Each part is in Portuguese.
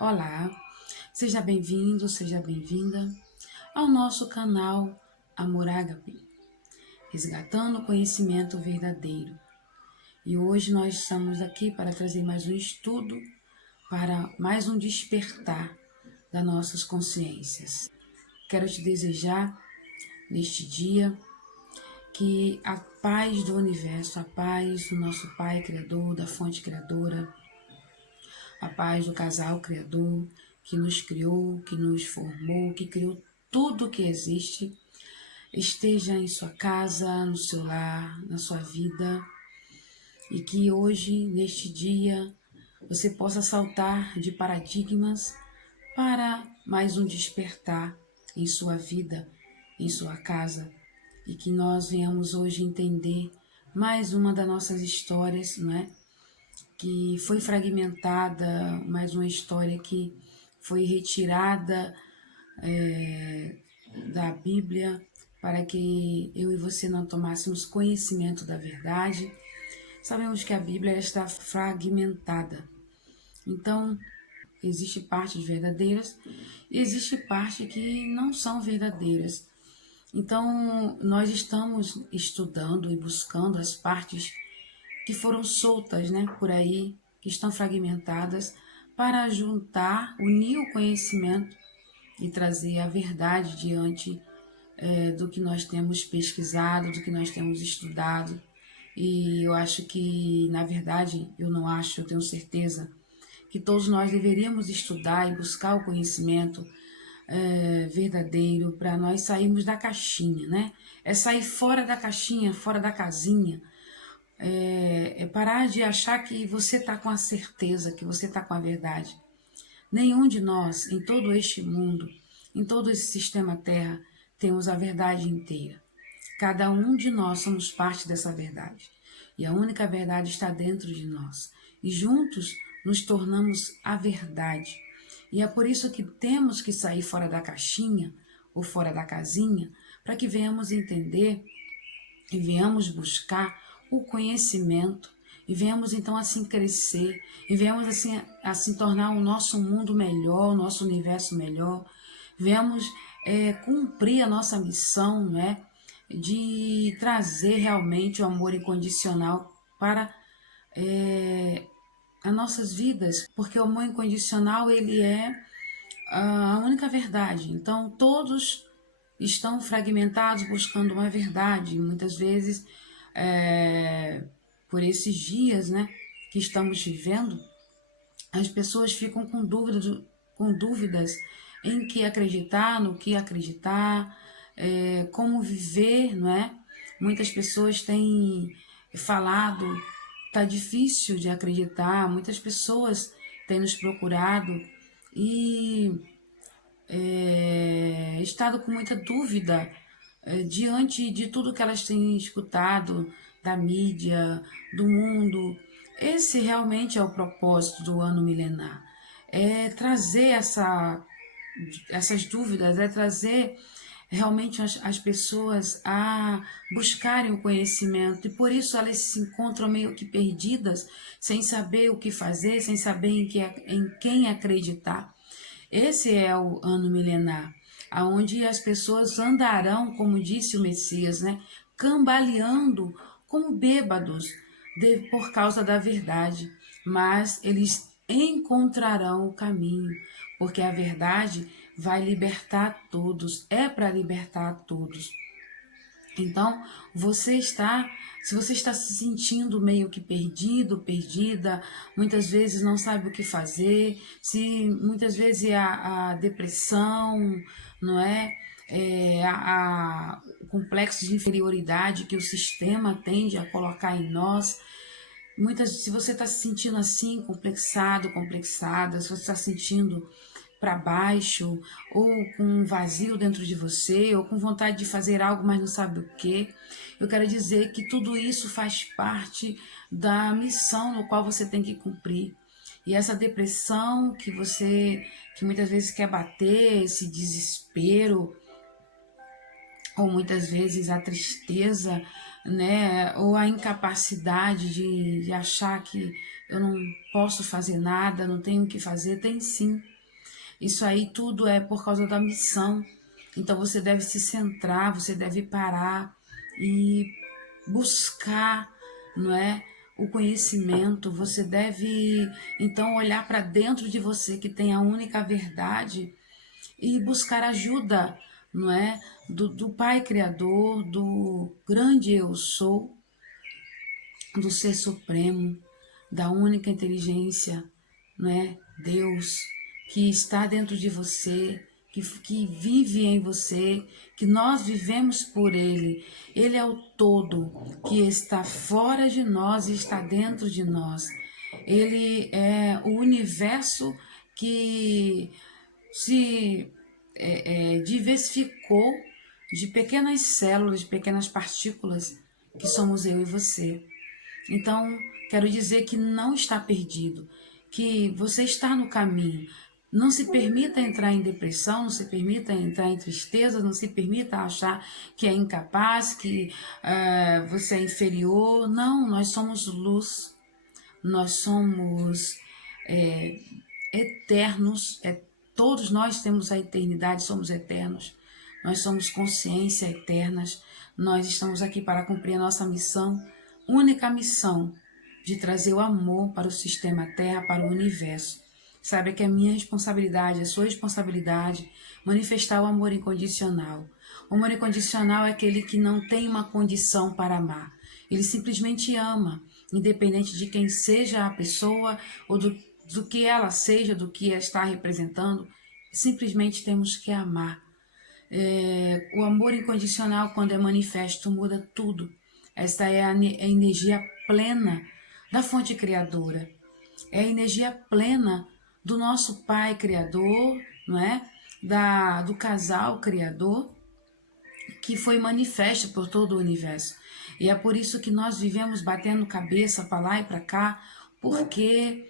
Olá, seja bem-vindo, seja bem-vinda ao nosso canal Amor Ágape, resgatando o conhecimento verdadeiro. E hoje nós estamos aqui para trazer mais um estudo, para mais um despertar das nossas consciências. Quero te desejar, neste dia, que a paz do universo, a paz do nosso Pai Criador, da fonte criadora, a paz do casal criador que nos criou, que nos formou, que criou tudo que existe, esteja em sua casa, no seu lar, na sua vida, e que hoje, neste dia, você possa saltar de paradigmas para mais um despertar em sua vida, em sua casa, e que nós venhamos hoje entender mais uma das nossas histórias, não é? Que foi fragmentada, mais uma história que foi retirada da Bíblia para que eu e você não tomássemos conhecimento da verdade. Sabemos que a Bíblia está fragmentada. Então, existe partes verdadeiras e existe parte que não são verdadeiras. Então, nós estamos estudando e buscando as partes que foram soltas, né, por aí, que estão fragmentadas, para juntar, unir o conhecimento e trazer a verdade diante do que nós temos pesquisado, do que nós temos estudado. E eu acho que, na verdade, eu não acho, eu tenho certeza, que todos nós deveríamos estudar e buscar o conhecimento verdadeiro para nós sairmos da caixinha, né? É sair fora da caixinha, fora da casinha, é parar de achar que você está com a certeza, que você está com a verdade. Nenhum de nós, em todo este mundo, em todo esse sistema Terra, temos a verdade inteira. Cada um de nós somos parte dessa verdade. E a única verdade está dentro de nós. E juntos nos tornamos a verdade. E é por isso que temos que sair fora da caixinha ou fora da casinha, para que venhamos entender e venhamos buscar o conhecimento e venhamos então assim crescer e venhamos assim tornar o nosso mundo melhor, o nosso universo melhor, venhamos cumprir a nossa missão, né, de trazer realmente o amor incondicional para as nossas vidas, porque o amor incondicional ele é a única verdade. Então todos estão fragmentados buscando uma verdade, muitas vezes por esses dias, né, que estamos vivendo, as pessoas ficam com dúvidas em que acreditar, no que acreditar, como viver, não é? Muitas pessoas têm falado, tá difícil de acreditar, muitas pessoas têm nos procurado e estado com muita dúvida diante de tudo que elas têm escutado da mídia, do mundo. Esse realmente é o propósito do ano milenar. É trazer essas dúvidas, é trazer realmente as pessoas a buscarem o conhecimento. E por isso elas se encontram meio que perdidas, sem saber o que fazer, sem saber em quem acreditar. Esse é o ano milenar, aonde as pessoas andarão, como disse o Messias, né, cambaleando como bêbados por causa da verdade, mas eles encontrarão o caminho, porque a verdade vai libertar todos, é para libertar todos. Então, se você está se sentindo meio que perdido, perdida, muitas vezes não sabe o que fazer, se muitas vezes a depressão, não é? O complexo de inferioridade que o sistema tende a colocar em nós. Se você está se sentindo assim, complexado, complexada, se você está sentindo para baixo, ou com um vazio dentro de você, ou com vontade de fazer algo, mas não sabe o que, eu quero dizer que tudo isso faz parte da missão no qual você tem que cumprir. E essa depressão que muitas vezes quer bater, esse desespero, ou muitas vezes a tristeza, né, ou a incapacidade de achar eu não posso fazer nada, não tenho o que fazer. Tem sim. Isso aí tudo é por causa da missão. Então você deve se centrar, você deve parar e buscar, não é? O conhecimento, você deve então olhar para dentro de você que tem a única verdade e buscar ajuda, não é? Do Pai Criador, do grande Eu Sou, do Ser Supremo, da única inteligência, não é? Deus, que está dentro de você, que vive em você, que nós vivemos por Ele. Ele é o todo que está fora de nós e está dentro de nós. Ele é o universo que se diversificou de pequenas células, de pequenas partículas, que somos eu e você. Então, quero dizer que não está perdido, que você está no caminho. Não se permita entrar em depressão, não se permita entrar em tristeza, não se permita achar que é incapaz, que você é inferior. Não, nós somos luz, nós somos eternos, todos nós temos a eternidade, somos eternos. Nós somos consciência eternas, nós estamos aqui para cumprir a nossa missão, única missão, de trazer o amor para o sistema Terra, para o universo. Sabe que é minha responsabilidade, é sua responsabilidade, manifestar o amor incondicional. O amor incondicional é aquele que não tem uma condição para amar. Ele simplesmente ama, independente de quem seja a pessoa ou do que ela seja, do que ela está representando. Simplesmente temos que amar. O amor incondicional, quando é manifesto, muda tudo. Esta é a energia plena da fonte criadora. É a energia plena do nosso Pai Criador, não é? Do casal Criador, que foi manifesto por todo o universo. E é por isso que nós vivemos batendo cabeça para lá e para cá, porque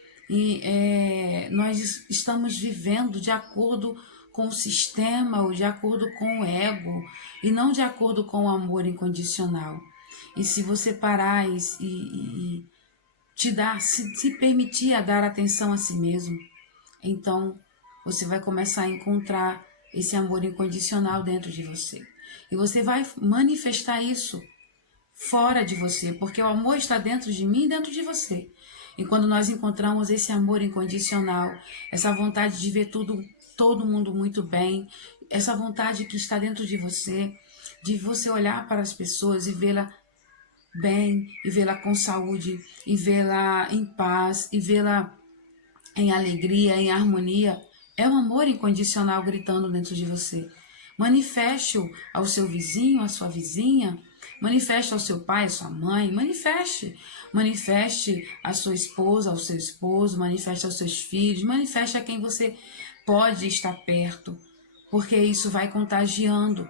nós estamos vivendo de acordo com o sistema ou de acordo com o ego e não de acordo com o amor incondicional. E se você parar e te dar, se permitir a dar atenção a si mesmo, então você vai começar a encontrar esse amor incondicional dentro de você. E você vai manifestar isso fora de você, porque o amor está dentro de mim e dentro de você. E quando nós encontramos esse amor incondicional, essa vontade de ver todo mundo muito bem, essa vontade que está dentro de você olhar para as pessoas e vê-la bem, e vê-la com saúde, e vê-la em paz, e vê-la em alegria, em harmonia, é o amor incondicional gritando dentro de você. Manifeste-o ao seu vizinho, à sua vizinha, manifeste ao seu pai, à sua mãe, manifeste à sua esposa, ao seu esposo, manifeste aos seus filhos, manifeste a quem você pode estar perto, porque isso vai contagiando,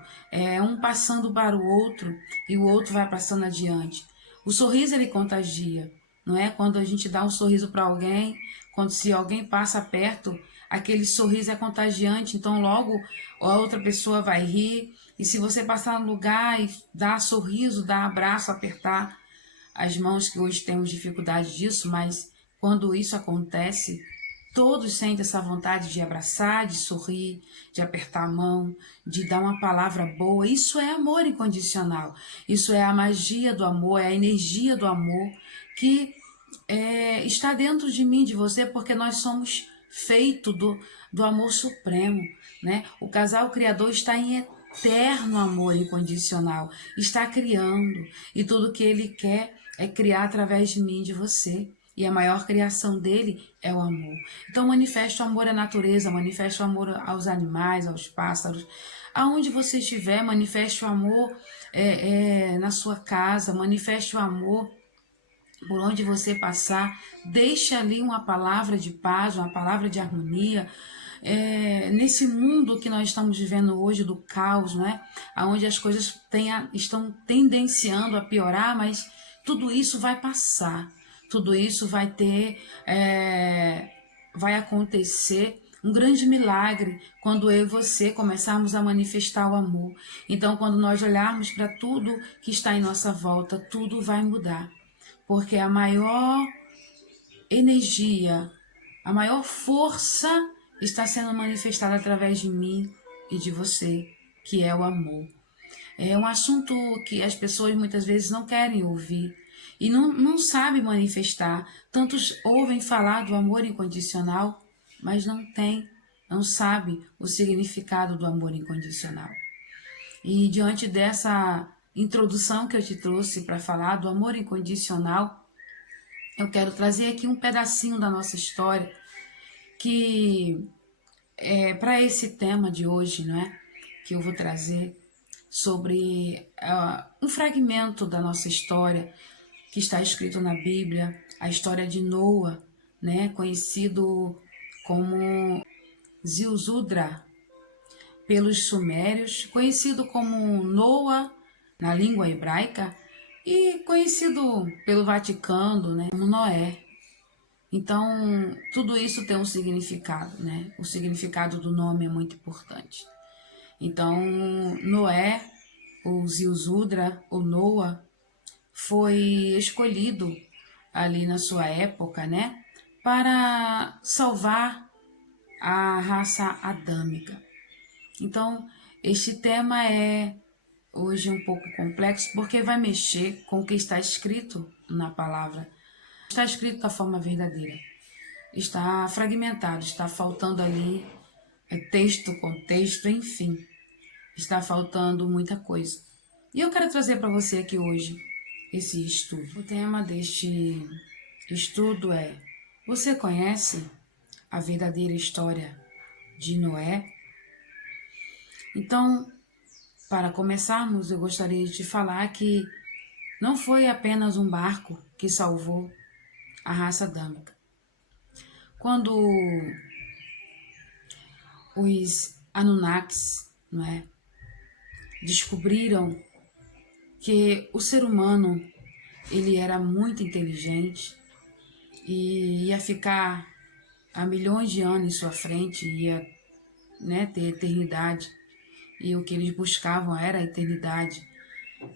um passando para o outro e o outro vai passando adiante. O sorriso ele contagia, não é? Quando a gente dá um sorriso para alguém, quando se alguém passa perto, aquele sorriso é contagiante, então logo a outra pessoa vai rir. E se você passar no lugar e dar sorriso, dar abraço, apertar as mãos, que hoje temos dificuldade disso, mas quando isso acontece, todos sentem essa vontade de abraçar, de sorrir, de apertar a mão, de dar uma palavra boa. Isso é amor incondicional. Isso é a magia do amor, é a energia do amor que está dentro de mim, de você, porque nós somos feito do amor supremo, né? O casal criador está em eterno amor incondicional, está criando, e tudo que ele quer é criar através de mim, de você. E a maior criação dele é o amor. Então manifeste o amor à natureza, manifeste o amor aos animais, aos pássaros. Aonde você estiver, manifeste o amor na sua casa, manifeste o amor por onde você passar, deixe ali uma palavra de paz, uma palavra de harmonia. Nesse mundo que nós estamos vivendo hoje do caos, né? Onde as coisas estão tendenciando a piorar, mas tudo isso vai passar, tudo isso vai acontecer um grande milagre quando eu e você começarmos a manifestar o amor. Então, quando nós olharmos para tudo que está em nossa volta, tudo vai mudar. Porque a maior energia, a maior força está sendo manifestada através de mim e de você, que é o amor. É um assunto que as pessoas muitas vezes não querem ouvir e não sabem manifestar. Tantos ouvem falar do amor incondicional, mas não sabem o significado do amor incondicional. E diante dessa introdução que eu te trouxe para falar do amor incondicional, eu quero trazer aqui um pedacinho da nossa história que é para esse tema de hoje, não é? Que eu vou trazer sobre um fragmento da nossa história que está escrito na Bíblia, a história de Noa, né? Conhecido como Zilzudra pelos sumérios, conhecido como Noa na língua hebraica e conhecido pelo Vaticano, né, como Noé. Então, tudo isso tem um significado, né? O significado do nome é muito importante. Então, Noé, ou Zilzudra, ou Noa, foi escolhido ali na sua época, né? Para salvar a raça adâmica. Então, este tema é hoje um pouco complexo porque vai mexer com o que está escrito na palavra. Está escrito da forma verdadeira. Está fragmentado, está faltando ali texto, contexto, enfim. Está faltando muita coisa. E eu quero trazer para você aqui hoje esse estudo. O tema deste estudo é: você conhece a verdadeira história de Noé? Então, para começarmos, eu gostaria de te falar que não foi apenas um barco que salvou a raça adâmica. Quando os Anunnakis, não é, descobriram que o ser humano ele era muito inteligente e ia ficar há milhões de anos em sua frente, ia, né, ter eternidade, e o que eles buscavam era a eternidade.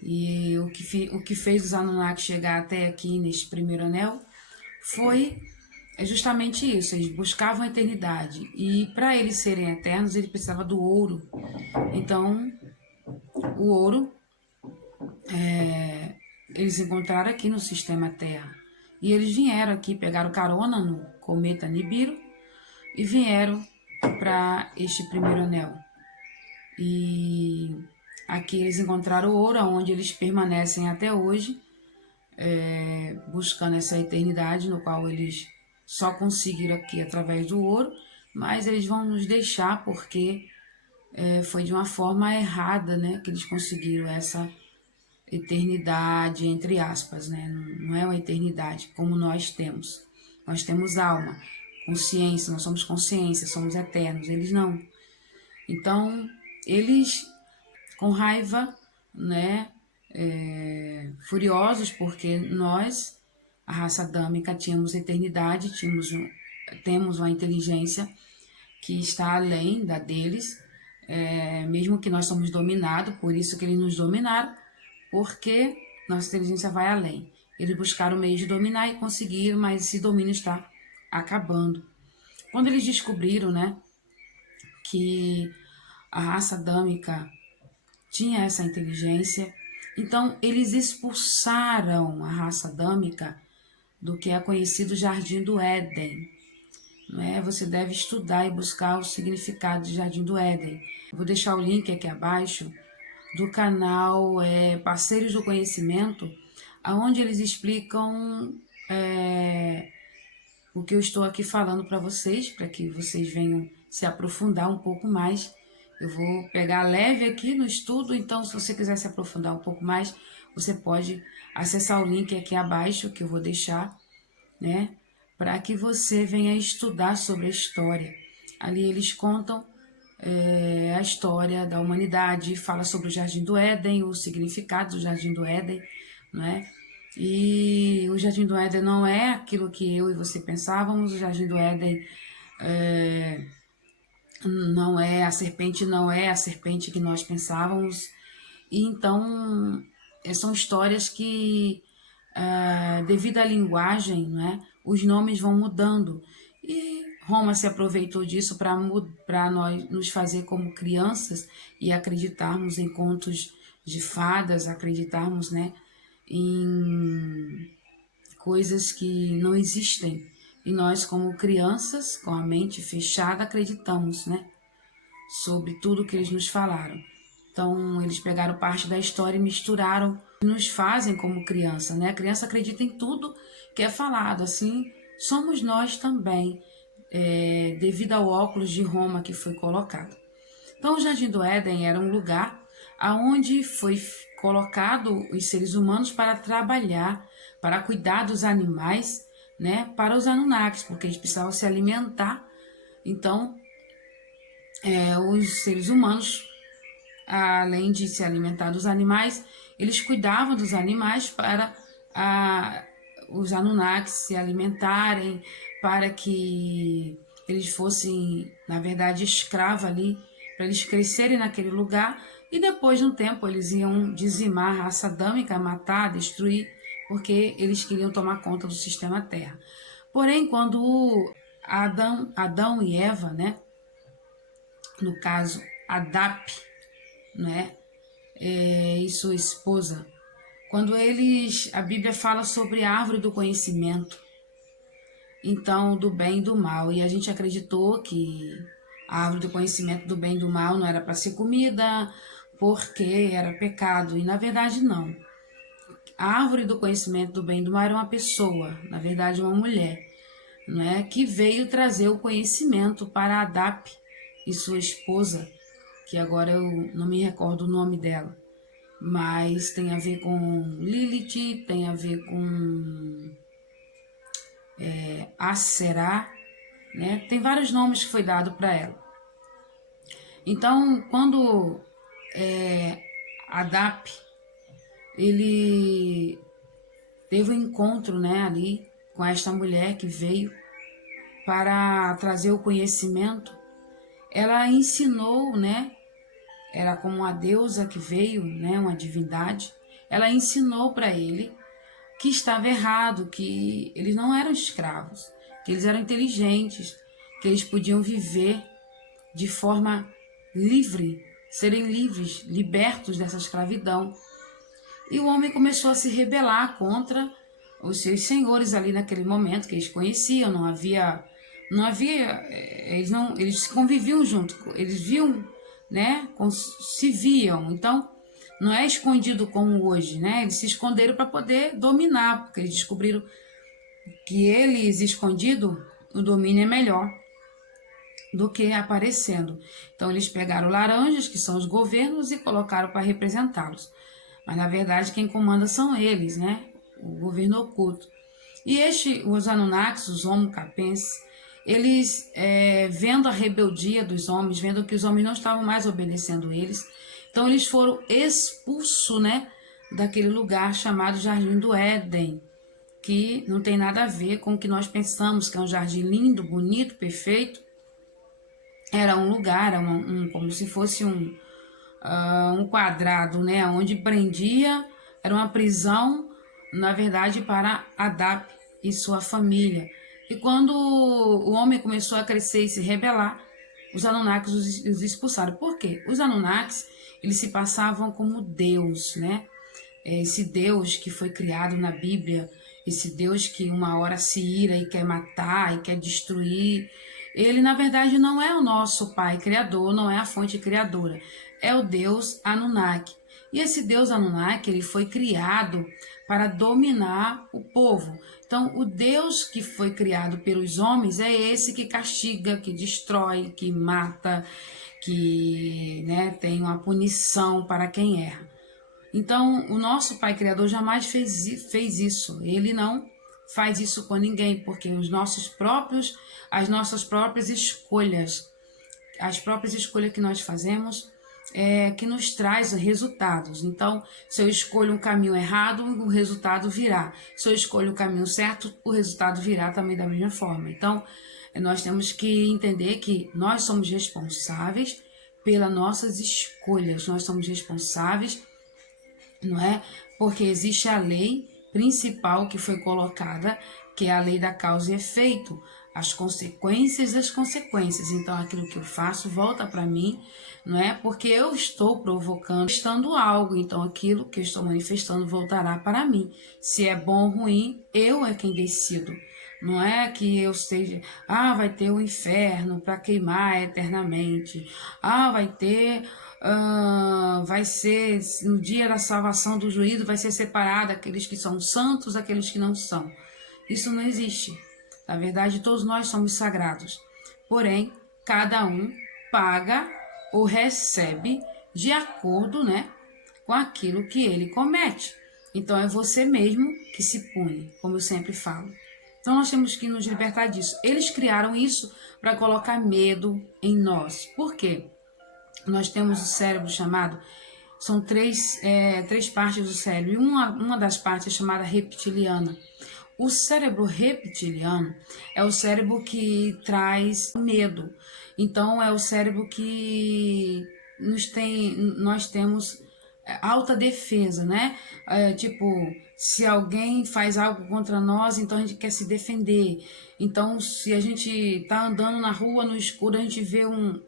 E o que fez os Anunnaki chegar até aqui neste primeiro anel foi justamente isso. Eles buscavam a eternidade e para eles serem eternos eles precisavam do ouro. Então o ouro eles encontraram aqui no sistema Terra e eles vieram aqui, pegaram carona no cometa Nibiru e vieram para este primeiro anel. E aqui eles encontraram o ouro, onde eles permanecem até hoje, buscando essa eternidade, no qual eles só conseguiram aqui através do ouro, mas eles vão nos deixar porque foi de uma forma errada, né, que eles conseguiram essa eternidade, entre aspas, né? Não é uma eternidade como nós temos. Nós temos alma, consciência, nós somos consciência, somos eternos, eles não. Então, eles, com raiva, né, furiosos, porque nós, a raça adâmica, tínhamos eternidade, temos uma inteligência que está além da deles, mesmo que nós somos dominados, por isso que eles nos dominaram, porque nossa inteligência vai além. Eles buscaram meio de dominar e conseguiram, mas esse domínio está acabando. Quando eles descobriram, né, que a raça adâmica tinha essa inteligência, então eles expulsaram a raça adâmica do que é conhecido Jardim do Éden. Você deve estudar e buscar o significado de Jardim do Éden. Eu vou deixar o link aqui abaixo do canal Parceiros do Conhecimento, onde eles explicam o que eu estou aqui falando para vocês, para que vocês venham se aprofundar um pouco mais. Eu vou pegar leve aqui no estudo, então se você quiser se aprofundar um pouco mais, você pode acessar o link aqui abaixo, que eu vou deixar, né, para que você venha estudar sobre a história. Ali eles contam a história da humanidade, fala sobre o Jardim do Éden, o significado do Jardim do Éden, não é? E o Jardim do Éden não é aquilo que eu e você pensávamos. O Jardim do Éden não é a serpente que nós pensávamos. E então são histórias que, devido à linguagem, né, os nomes vão mudando. E Roma se aproveitou disso para nós nos fazer como crianças e acreditarmos em contos de fadas, acreditarmos, né, em coisas que não existem. E nós, como crianças, com a mente fechada, acreditamos, né, sobre tudo que eles nos falaram. Então, eles pegaram parte da história e misturaram, nos fazem como criança, né? A criança acredita em tudo que é falado, assim somos nós também, devido ao óculos de Roma que foi colocado. Então, o Jardim do Éden era um lugar aonde foi colocado os seres humanos para trabalhar, para cuidar dos animais, né? Para os Anunnakis, porque eles precisavam se alimentar. Então, os seres humanos, além de se alimentar dos animais, eles cuidavam dos animais para os Anunnakis se alimentarem, para que eles fossem, na verdade, escravos ali, para eles crescerem naquele lugar, e depois de um tempo eles iam dizimar a raça adâmica, matar, destruir, porque eles queriam tomar conta do sistema Terra. Porém, quando Adão e Eva, né, no caso Adap, né, e sua esposa, quando a Bíblia fala sobre a árvore do conhecimento, então, do bem e do mal, e a gente acreditou que a árvore do conhecimento do bem e do mal não era para ser comida, porque era pecado, e na verdade não. A árvore do conhecimento do bem e do mal era uma pessoa, na verdade uma mulher, né, que veio trazer o conhecimento para Adap e sua esposa, que agora eu não me recordo o nome dela, mas tem a ver com Lilith, tem a ver com Aserá, né? Tem vários nomes que foi dado para ela. Então, quando Adap, ele teve um encontro, né, ali com esta mulher que veio para trazer o conhecimento, ela ensinou, né, era como uma deusa que veio, né, uma divindade, ela ensinou para ele que estava errado, que eles não eram escravos, que eles eram inteligentes, que eles podiam viver de forma livre, serem livres, libertos dessa escravidão. E o homem começou a se rebelar contra os seus senhores ali naquele momento, que eles conheciam, eles conviviam junto, eles viam, né, se viam. Então, não é escondido como hoje, né? Eles se esconderam para poder dominar, porque eles descobriram que eles escondidos, o domínio é melhor do que aparecendo. Então, eles pegaram laranjas, que são os governos, e colocaram para representá-los. Mas, na verdade, quem comanda são eles, né? O governo oculto. E os Anunnakis, os Homo capenses, eles, vendo a rebeldia dos homens, vendo que os homens não estavam mais obedecendo eles, então eles foram expulsos, né, daquele lugar chamado Jardim do Éden, que não tem nada a ver com o que nós pensamos, que é um jardim lindo, bonito, perfeito. Era um lugar, como se fosse um quadrado, né, onde prendia, era uma prisão, na verdade, para Adap e sua família. E quando o homem começou a crescer e se rebelar, os Anunnakis os expulsaram. Por quê? Os Anunnakis, eles se passavam como Deus, né? Esse Deus que foi criado na Bíblia, esse Deus que uma hora se ira e quer matar e quer destruir, ele na verdade não é o nosso Pai Criador, não é a fonte criadora, é o Deus Anunnaki. E esse Deus Anunnaki, ele foi criado para dominar o povo. Então, o Deus que foi criado pelos homens é esse que castiga, que destrói, que mata, que, né, tem uma punição para quem erra. Então, o nosso Pai Criador jamais fez isso. Ele não faz isso com ninguém, porque as nossas próprias escolhas, as próprias escolhas que nós fazemos, que nos traz resultados. Então, se eu escolho um caminho errado, o resultado virá. Se eu escolho o caminho certo, o resultado virá também da mesma forma. Então, nós temos que entender que nós somos responsáveis pelas nossas escolhas. Nós somos responsáveis, não é? Porque existe a lei principal que foi colocada, que é a lei da causa e efeito, as consequências das consequências. Então, aquilo que eu faço volta para mim, não é? Porque eu estou provocando, estando algo, então aquilo que eu estou manifestando voltará para mim. Se é bom ou ruim, eu é quem decido. Não é que eu esteja, vai ter o inferno para queimar eternamente. Vai ter, vai ser, no dia da salvação do juízo, vai ser separado aqueles que são santos daqueles que não são. Isso não existe. Na verdade, todos nós somos sagrados. Porém, cada um paga ou recebe de acordo, né, com aquilo que ele comete. Então, é você mesmo que se pune, como eu sempre falo. Então, nós temos que nos libertar disso. Eles criaram isso para colocar medo em nós. Por quê? Nós temos o cérebro chamado... São três partes do cérebro. E uma das partes é chamada reptiliana. O cérebro reptiliano é o cérebro que traz medo. Então, é o cérebro que nós temos alta defesa, né? Tipo, se alguém faz algo contra nós, então a gente quer se defender. Então, se a gente tá andando na rua, no escuro, a gente vê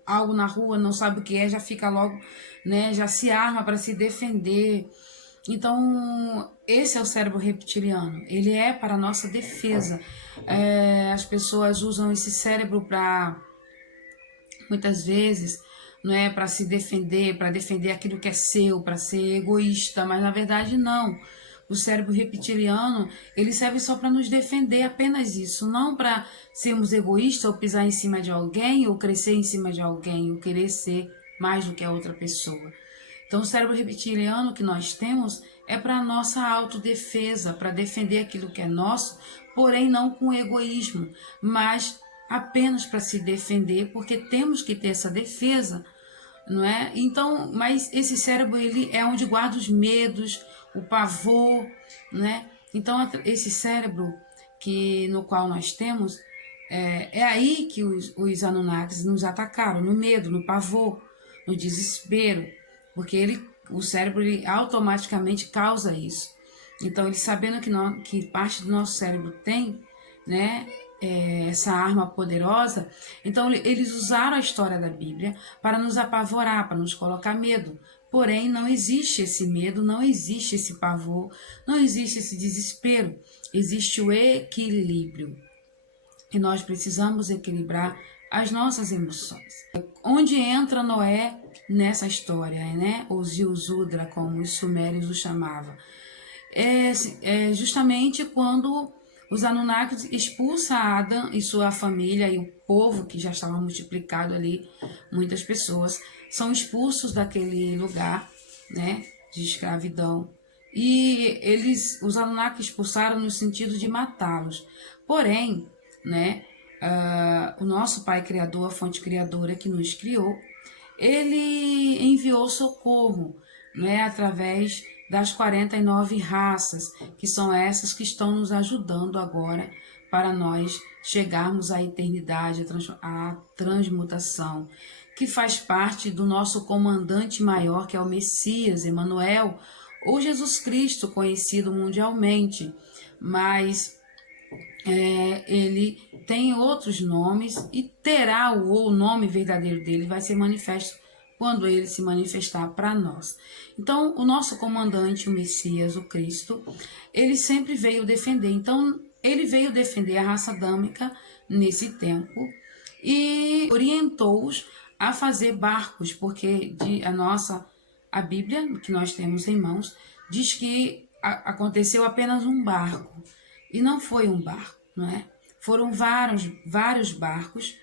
algo na rua, não sabe o que é, já fica logo, né? Já se arma para se defender. Então, esse é o cérebro reptiliano. Ele é para a nossa defesa. As pessoas usam esse cérebro para, muitas vezes, não é para se defender, para defender aquilo que é seu, para ser egoísta, mas na verdade não. O cérebro reptiliano, ele serve só para nos defender, apenas isso, não para sermos egoístas ou pisar em cima de alguém, ou crescer em cima de alguém, ou querer ser mais do que a outra pessoa. Então, o cérebro reptiliano que nós temos é para a nossa autodefesa, para defender aquilo que é nosso, porém não com egoísmo, mas apenas para se defender, porque temos que ter essa defesa, não é? Então, mas esse cérebro, ele é onde guarda os medos, o pavor, né? Então, esse cérebro no qual nós temos, é aí que os Anunnakis nos atacaram, no medo, no pavor, no desespero, porque o cérebro ele automaticamente causa isso. Então, ele sabendo que parte do nosso cérebro tem, né, essa arma poderosa, então eles usaram a história da Bíblia para nos apavorar, para nos colocar medo. Porém, não existe esse medo, não existe esse pavor, não existe esse desespero. Existe o equilíbrio. E nós precisamos equilibrar as nossas emoções. Onde entra Noé nessa história, né? Ou Ziusudra, como os sumérios o chamavam. É justamente quando os Anunnakis expulsam Adão e sua família e o povo que já estava multiplicado ali, muitas pessoas, são expulsos daquele lugar, né, de escravidão. E os Anunnakis expulsaram no sentido de matá-los. Porém, né, o nosso Pai Criador, a fonte criadora que nos criou, ele enviou socorro, né, através das 49 raças, que são essas que estão nos ajudando agora para nós chegarmos à eternidade, à transmutação, que faz parte do nosso comandante maior, que é o Messias, Emanuel, ou Jesus Cristo, conhecido mundialmente, mas ele tem outros nomes e terá o nome verdadeiro dele, vai ser manifesto quando ele se manifestar para nós. Então, o nosso comandante, o Messias, o Cristo, ele sempre veio defender. Então, ele veio defender a raça adâmica nesse tempo e orientou-os a fazer barcos, porque a Bíblia, que nós temos em mãos, diz que aconteceu apenas um barco. E não foi um barco, não é? Foram vários barcos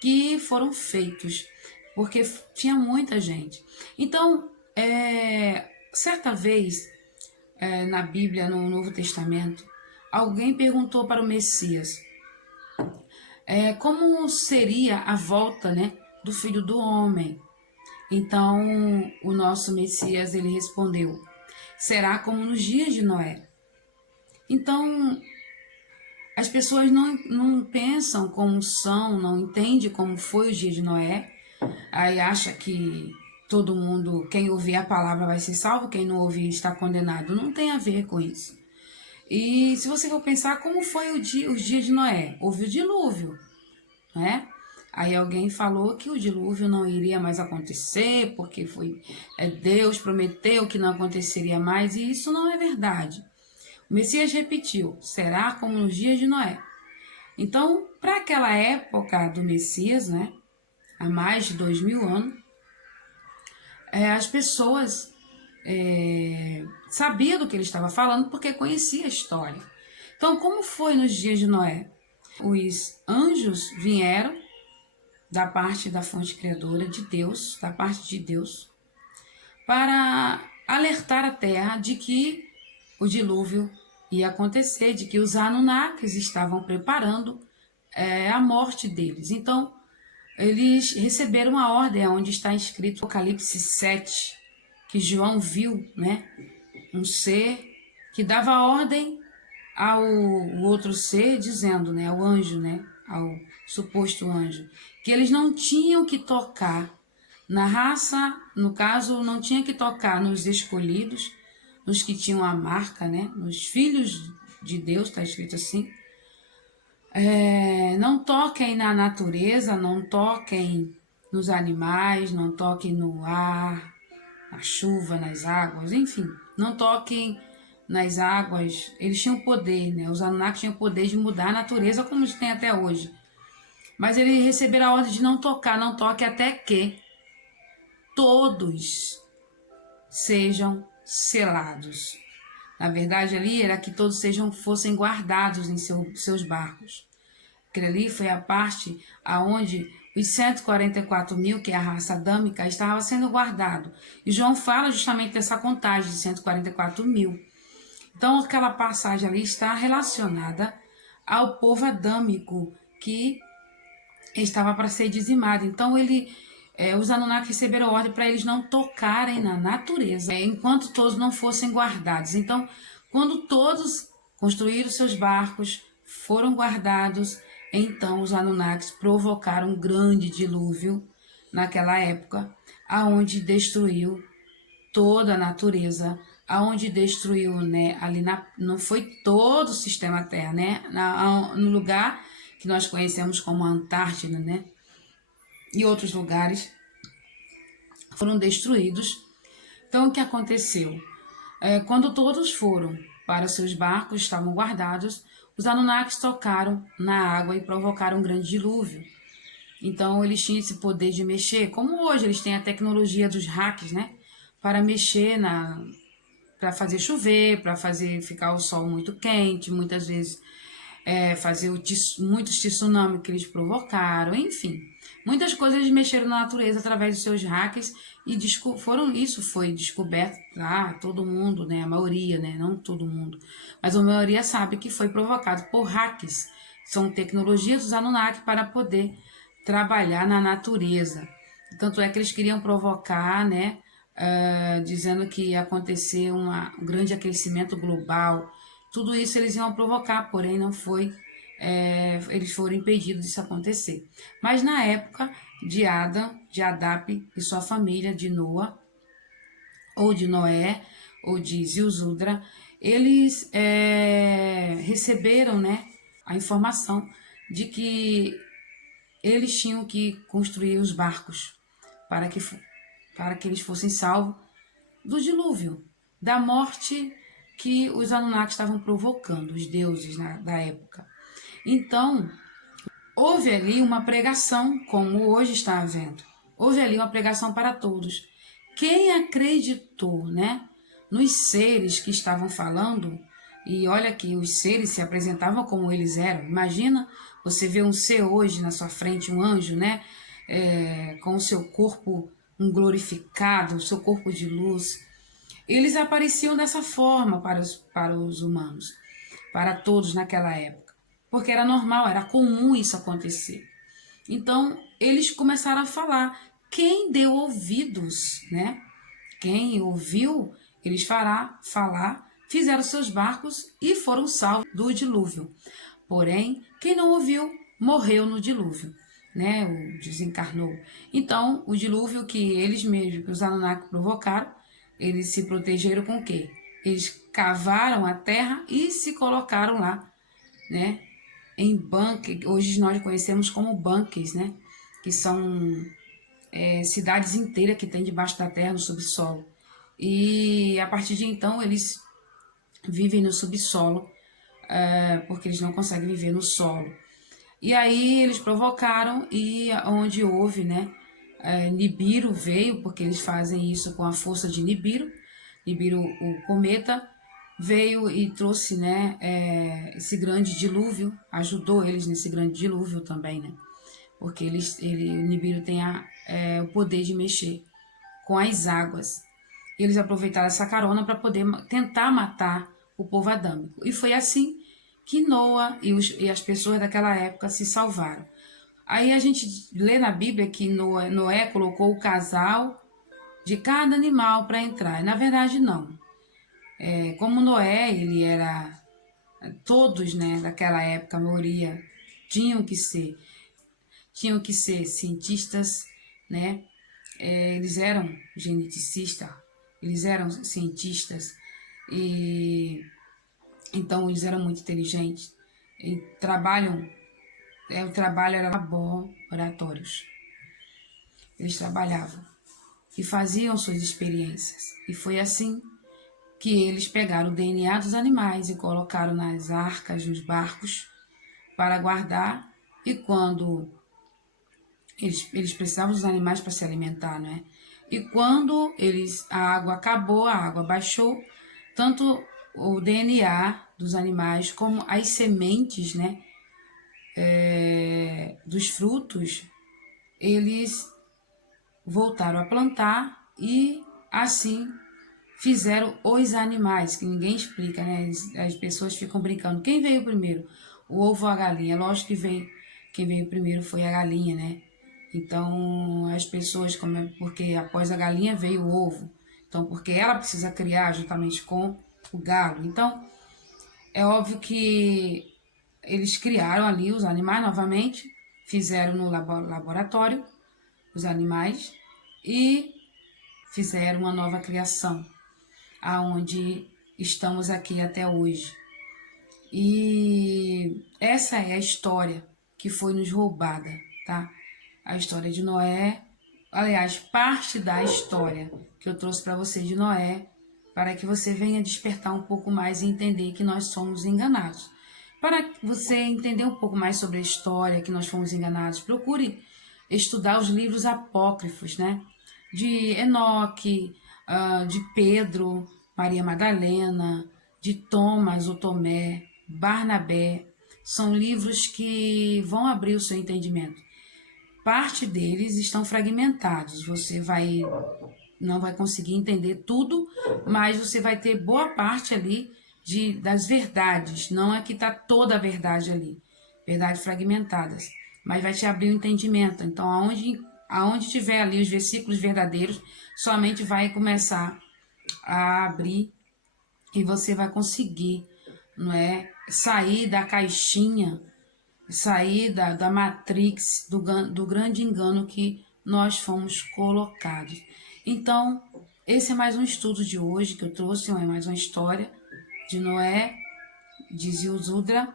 que foram feitos, porque tinha muita gente. Então, certa vez, na Bíblia, no Novo Testamento, alguém perguntou para o Messias como seria a volta, né, do Filho do Homem. Então, o nosso Messias, ele respondeu, será como nos dias de Noé. Então, as pessoas não pensam como são, não entendem como foi o dia de Noé, aí acha que todo mundo, quem ouvir a palavra vai ser salvo, quem não ouvir está condenado. Não tem a ver com isso. E se você for pensar, como foi os dias de Noé? Houve o dilúvio, né? Aí alguém falou que o dilúvio não iria mais acontecer, porque Deus prometeu que não aconteceria mais, e isso não é verdade. O Messias repetiu: será como nos dias de Noé. Então, para aquela época do Messias, né, há mais de 2000 anos, as pessoas sabiam do que ele estava falando porque conhecia a história. Então, como foi nos dias de Noé? Os anjos vieram da parte da fonte criadora de Deus, da parte de Deus, para alertar a terra de que o dilúvio ia acontecer, de que os Anunnakis estavam preparando a morte deles. Então, eles receberam uma ordem, onde está escrito Apocalipse 7, que João viu, né, um ser que dava ordem ao outro ser, dizendo, né, ao anjo, né, ao suposto anjo, que eles não tinham que tocar na raça, no caso, não tinha que tocar nos escolhidos, nos que tinham a marca, né, nos filhos de Deus, está escrito assim. Não toquem na natureza, não toquem nos animais, não toquem no ar, na chuva, nas águas, enfim, não toquem nas águas. Eles tinham poder, né? Os Anunnaki tinham poder de mudar a natureza como eles têm até hoje. Mas eles receberam a ordem de não tocar, não toque até que todos sejam selados. Na verdade, ali era que todos fossem guardados em seus barcos. Aquilo ali foi a parte aonde os 144 mil, que é a raça adâmica, estava sendo guardado. E João fala justamente dessa contagem de 144 mil. Então, aquela passagem ali está relacionada ao povo adâmico que estava para ser dizimado. Então, os Anunnaki receberam ordem para eles não tocarem na natureza, enquanto todos não fossem guardados. Então, quando todos construíram seus barcos, foram guardados, então os Anunnakis provocaram um grande dilúvio naquela época, aonde destruiu toda a natureza, aonde destruiu, né, não foi todo o sistema Terra, né, no lugar que nós conhecemos como Antártida, né, e outros lugares foram destruídos. Então, o que aconteceu? Quando todos foram para seus barcos, estavam guardados, os Anunnakis tocaram na água e provocaram um grande dilúvio. Então, eles tinham esse poder de mexer, como hoje eles têm a tecnologia dos hacks, né? Para mexer para fazer chover, para fazer ficar o sol muito quente, muitas vezes fazer muitos tsunamis que eles provocaram, enfim. Muitas coisas eles mexeram na natureza através dos seus hacks e isso foi descoberto, todo mundo, né, a maioria, né, não todo mundo, mas a maioria sabe que foi provocado por hacks. São tecnologias dos Anunnaki para poder trabalhar na natureza. Tanto é que eles queriam provocar, né, dizendo que ia acontecer um grande aquecimento global. Tudo isso eles iam provocar, porém não foi. Eles foram impedidos disso acontecer. Mas na época de Adam, de Adap e sua família, de Noa, ou de Noé, ou de Zilzudra, eles receberam, né, a informação de que eles tinham que construir os barcos para que eles fossem salvos do dilúvio, da morte que os Anunnaki estavam provocando, os deuses da época. Então, houve ali uma pregação, como hoje está havendo. Houve ali uma pregação para todos. Quem acreditou, né, nos seres que estavam falando, e olha que os seres se apresentavam como eles eram. Imagina você ver um ser hoje na sua frente, um anjo, né, com o seu corpo glorificado, o seu corpo de luz. Eles apareciam dessa forma para os humanos, para todos naquela época, porque era normal, era comum isso acontecer. Então, eles começaram a falar. Quem deu ouvidos, né? Quem ouviu eles falar, fizeram seus barcos e foram salvos do dilúvio. Porém, quem não ouviu, morreu no dilúvio, né? Desencarnou. Então, o dilúvio que eles mesmos, que os Anunnaki provocaram, eles se protegeram com o quê? eles cavaram a terra e se colocaram lá, né? Em bunker, hoje nós conhecemos como bunkers, né? Que são cidades inteiras que tem debaixo da terra, no subsolo. E a partir de então eles vivem no subsolo, porque eles não conseguem viver no solo. E aí eles provocaram, e onde houve, né? Nibiru veio, porque eles fazem isso com a força de Nibiru. Nibiru, o cometa, veio e trouxe, né, esse grande dilúvio, ajudou eles nesse grande dilúvio também, né? Porque o Nibiru tem o poder de mexer com as águas. E eles aproveitaram essa carona para poder tentar matar o povo adâmico. E foi assim que Noa e as pessoas daquela época se salvaram. Aí a gente lê na Bíblia que Noé colocou o casal de cada animal para entrar. E, na verdade, não. Como Noé, ele era... Todos, né, daquela época, a maioria, tinham que ser cientistas, né? Eles eram geneticistas, eles eram cientistas, e então eles eram muito inteligentes. E o trabalho era laboratórios. Eles trabalhavam e faziam suas experiências. E foi assim que eles pegaram o DNA dos animais e colocaram nas arcas, nos barcos, para guardar. E quando eles precisavam dos animais para se alimentar, né? E quando a água acabou, a água baixou, tanto o DNA dos animais como as sementes, né, dos frutos, eles voltaram a plantar e assim fizeram os animais, que ninguém explica, né? As pessoas ficam brincando. Quem veio primeiro? O ovo ou a galinha? Lógico que quem veio primeiro foi a galinha, né? Então, as pessoas, porque após a galinha veio o ovo. Então, porque ela precisa criar juntamente com o galo. Então, é óbvio que eles criaram ali os animais novamente, fizeram no laboratório os animais e fizeram uma nova criação, aonde estamos aqui até hoje. E essa é a história que foi nos roubada, tá? A história de Noé, aliás, parte da história que eu trouxe para você de Noé, para que você venha despertar um pouco mais e entender que nós somos enganados. Para você entender um pouco mais sobre a história que nós fomos enganados, procure estudar os livros apócrifos, né? De Enoque, de Pedro, Maria Madalena, de Thomas, o Tomé, Barnabé. São livros que vão abrir o seu entendimento. Parte deles estão fragmentados, você não vai conseguir entender tudo, mas você vai ter boa parte ali das verdades, não é que está toda a verdade ali, verdades fragmentadas, mas vai te abrir o entendimento. Então, aonde tiver ali os versículos verdadeiros, somente vai começar a abrir e você vai conseguir, não é, sair da caixinha, sair da matrix, do grande engano que nós fomos colocados. Então, esse é mais um estudo de hoje que eu trouxe, é mais uma história de Noé, de Ziusudra,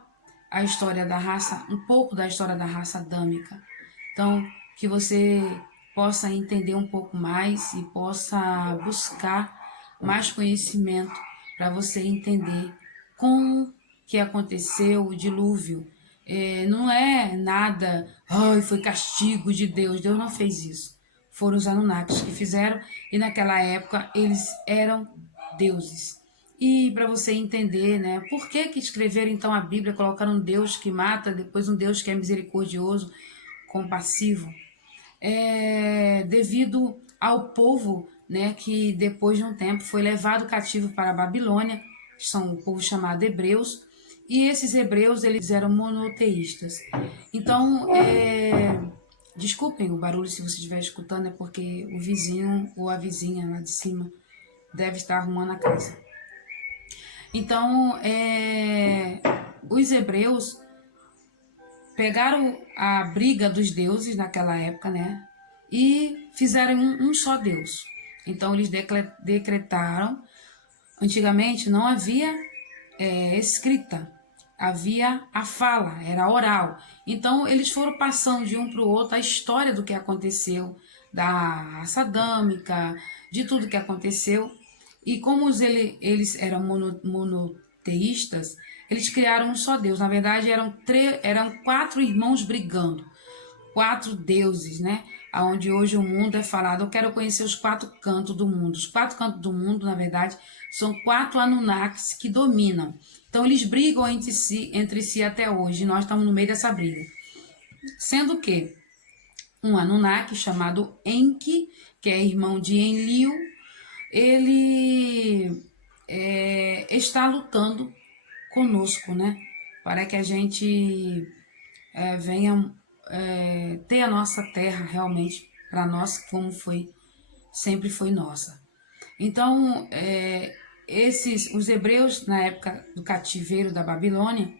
a história da raça, um pouco da história da raça adâmica. Então, que você possa entender um pouco mais e possa buscar mais conhecimento para você entender como que aconteceu o dilúvio. Não é nada, foi castigo de Deus. Deus não fez isso. Foram os Anunnakis que fizeram, e naquela época eles eram deuses. E para você entender, né, por que escreveram então a Bíblia, colocaram um Deus que mata, depois um Deus que é misericordioso, compassivo, devido ao povo, né, que depois de um tempo foi levado cativo para a Babilônia, são o povo chamado hebreus, e esses hebreus eles eram monoteístas. Então, desculpem o barulho se você estiver escutando, é porque o vizinho ou a vizinha lá de cima deve estar arrumando a casa. Então, os hebreus pegaram a briga dos deuses naquela época, né? E fizeram um só Deus. Então, eles decretaram Antigamente não havia escrita, havia a fala, era oral. Então eles foram passando de um para o outro a história do que aconteceu, da raça adâmica, de tudo que aconteceu. E como eles eram monoteístas, eles criaram um só Deus. Na verdade, eram 4 irmãos brigando, 4 deuses, né? Onde hoje o mundo é falado. Eu quero conhecer os 4 cantos do mundo. Os 4 cantos do mundo, na verdade, são 4 Anunnakis que dominam. Então eles brigam entre si até hoje. E nós estamos no meio dessa briga. Sendo que um Anunnaki chamado Enki, que é irmão de Enlil, ele está lutando conosco, né? Para que a gente venha ter a nossa terra realmente para nós, como sempre foi nossa. Então, os hebreus na época do cativeiro da Babilônia,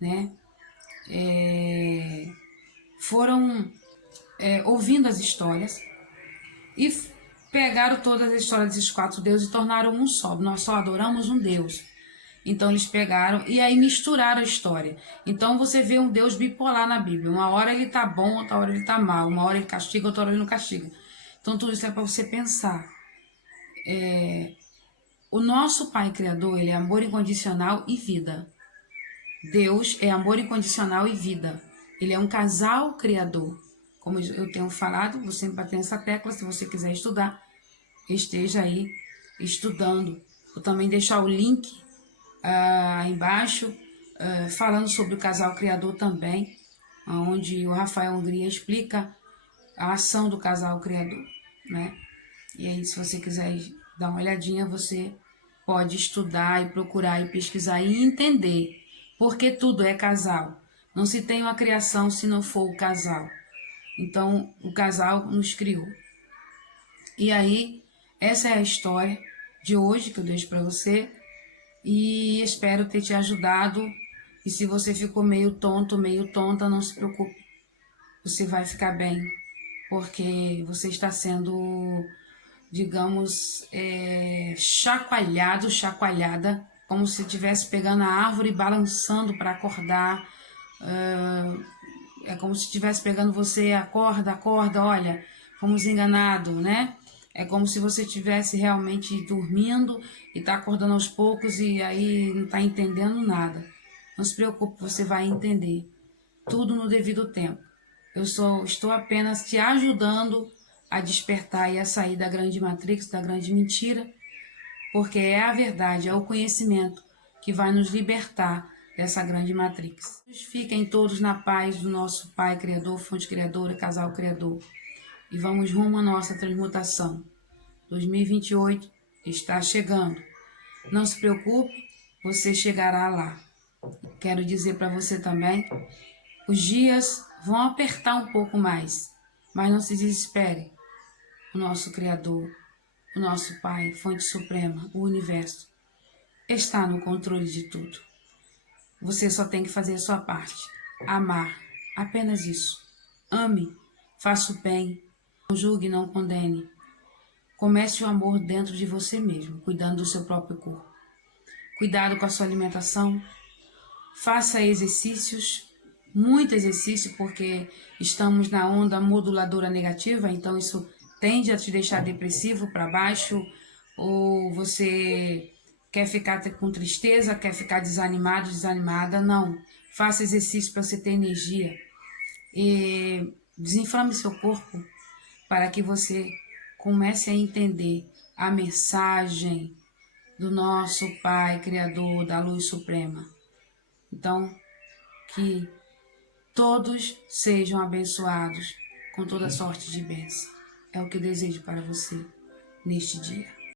né, foram ouvindo as histórias e pegaram todas as histórias desses 4 deuses e tornaram um só. Nós só adoramos um Deus. Então eles pegaram e aí misturaram a história. Então você vê um Deus bipolar na Bíblia. Uma hora ele tá bom, outra hora ele tá mal. Uma hora ele castiga, outra hora ele não castiga. Então tudo isso é para você pensar. O nosso Pai Criador, ele é amor incondicional e vida. Deus é amor incondicional e vida. Ele é um casal criador. Como eu tenho falado, vou sempre bater nessa tecla. Se você quiser estudar, esteja aí estudando. Vou também deixar o link embaixo, falando sobre o casal criador também, onde o Rafael Hungria explica a ação do casal criador, né? E aí, se você quiser dar uma olhadinha, você pode estudar e procurar e pesquisar e entender, porque tudo é casal. Não se tem uma criação se não for o casal. Então, o casal nos criou. E aí, essa é a história de hoje que eu deixo para você. E espero ter te ajudado. E se você ficou meio tonto, meio tonta, não se preocupe. Você vai ficar bem. Porque você está sendo, digamos, chacoalhada, como se estivesse pegando a árvore e balançando para acordar. É como se estivesse pegando você, acorda, olha, fomos enganados, né? É como se você estivesse realmente dormindo e está acordando aos poucos e aí não está entendendo nada. Não se preocupe, você vai entender. Tudo no devido tempo. Eu estou apenas te ajudando a despertar e a sair da grande matrix, da grande mentira, porque é a verdade, é o conhecimento que vai nos libertar dessa grande matrix. Fiquem todos na paz do nosso Pai Criador, Fonte Criadora, Casal Criador. E vamos rumo à nossa transmutação. 2028 está chegando. Não se preocupe, você chegará lá. Quero dizer para você também, os dias vão apertar um pouco mais, mas não se desespere. O nosso Criador, o nosso Pai, Fonte Suprema, o Universo, está no controle de tudo. Você só tem que fazer a sua parte. Amar. Apenas isso. Ame. Faça o bem. Não julgue, não condene. Comece o amor dentro de você mesmo, cuidando do seu próprio corpo. Cuidado com a sua alimentação. Faça exercícios, muito exercício, porque estamos na onda moduladora negativa, então isso tende a te deixar depressivo para baixo, ou você quer ficar com tristeza, quer ficar desanimado, desanimada. Não. Faça exercício para você ter energia. E desinflame seu corpo para que você comece a entender a mensagem do nosso Pai Criador, da Luz Suprema. Então, que todos sejam abençoados com toda sorte de bênção. É o que eu desejo para você neste dia.